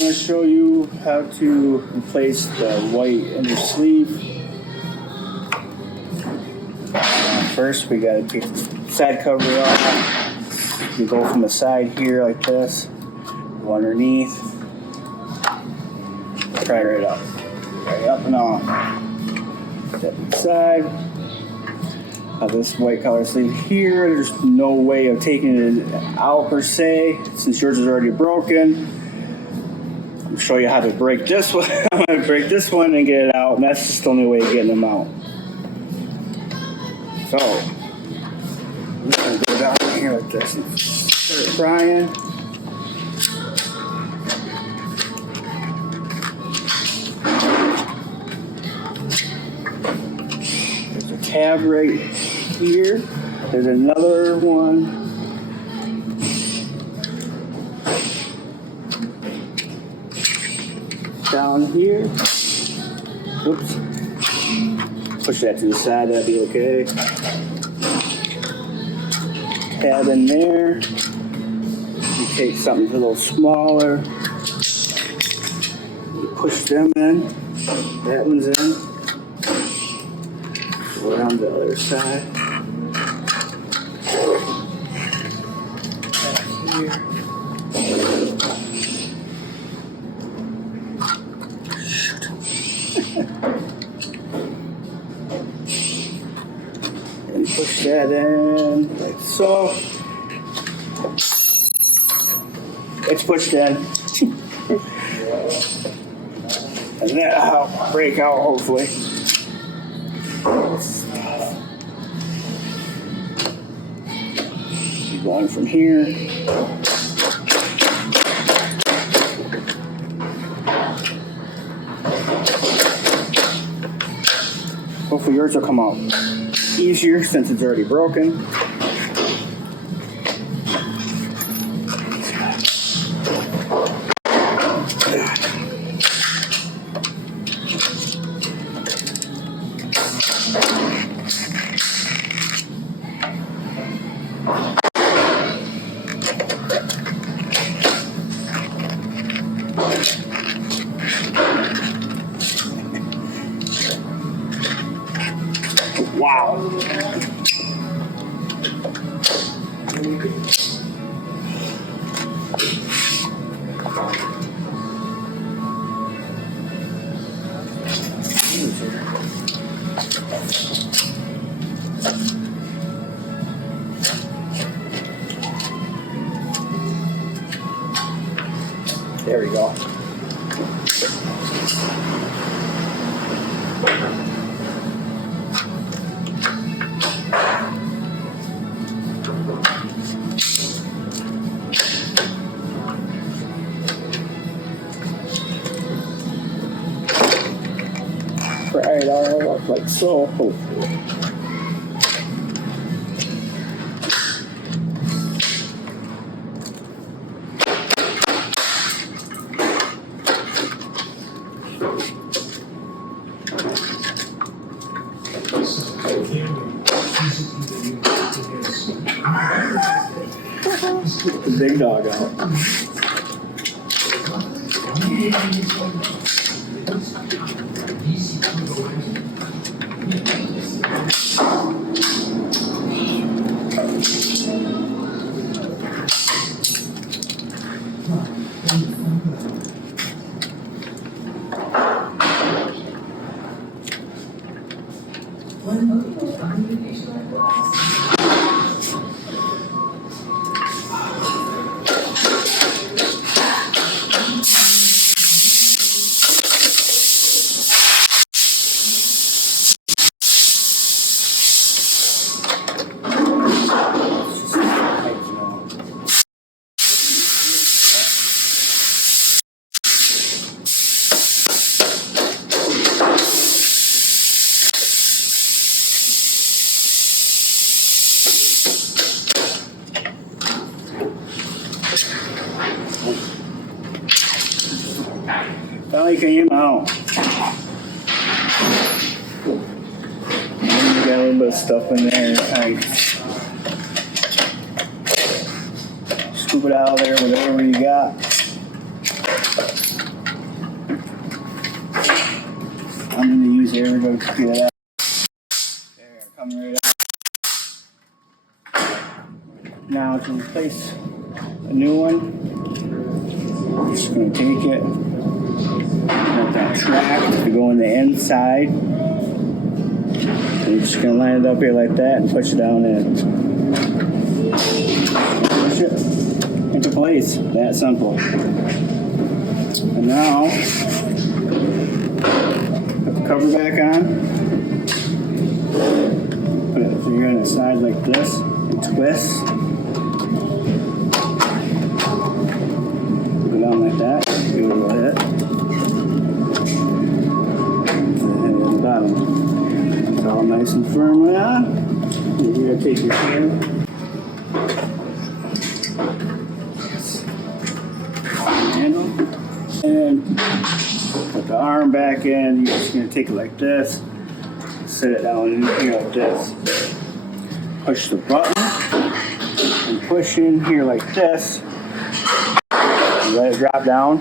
I'm going to show you how to replace the white inner sleeve. First, we got to take the side cover off. You go from the side here like this, go underneath, try right up, and off. Step inside. This white color sleeve here, there's no way of taking it out per se, since yours is already broken. I'll show you how to break this one. I'm going to break this one and get it out, and that's just the only way of getting them out. So, I'm going to go down here like this and start prying. There's a tab right here. There's another one. Down here. Oops. Push that to the side, that'd be okay. Tab in there. You take something a little smaller. You push them in. That one's in. Go down the other side. Back here. And push that in like so. It's pushed in. And that'll help break out hopefully. Keep going from here. Hopefully yours will come out easier since it's already broken. Wow. There we go. Pry it all up like so, hopefully. The big dog out. Finally came out. And you got a little bit of stuff in there. Kind of scoop it out of there, whatever you got. There we go. Get it out. There, coming right out. Now to replace a new one, I'm just going to take it, let that track to go on the inside. And you're just going to line it up here like that and push it down in. Push it into place. That simple. And now, put the cover back on. Put it finger on the side like this and twist. Go down like that. Give it a little hit. And the bottom. It's all nice and firm right on. You're going to take your hand. Handle. And put the arm back in. You're just going to take it like this. Set it down in here like this. Push the button. And push in here like this. And let it drop down.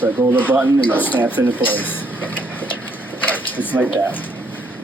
Let go of the button and it snaps into place. Just like that.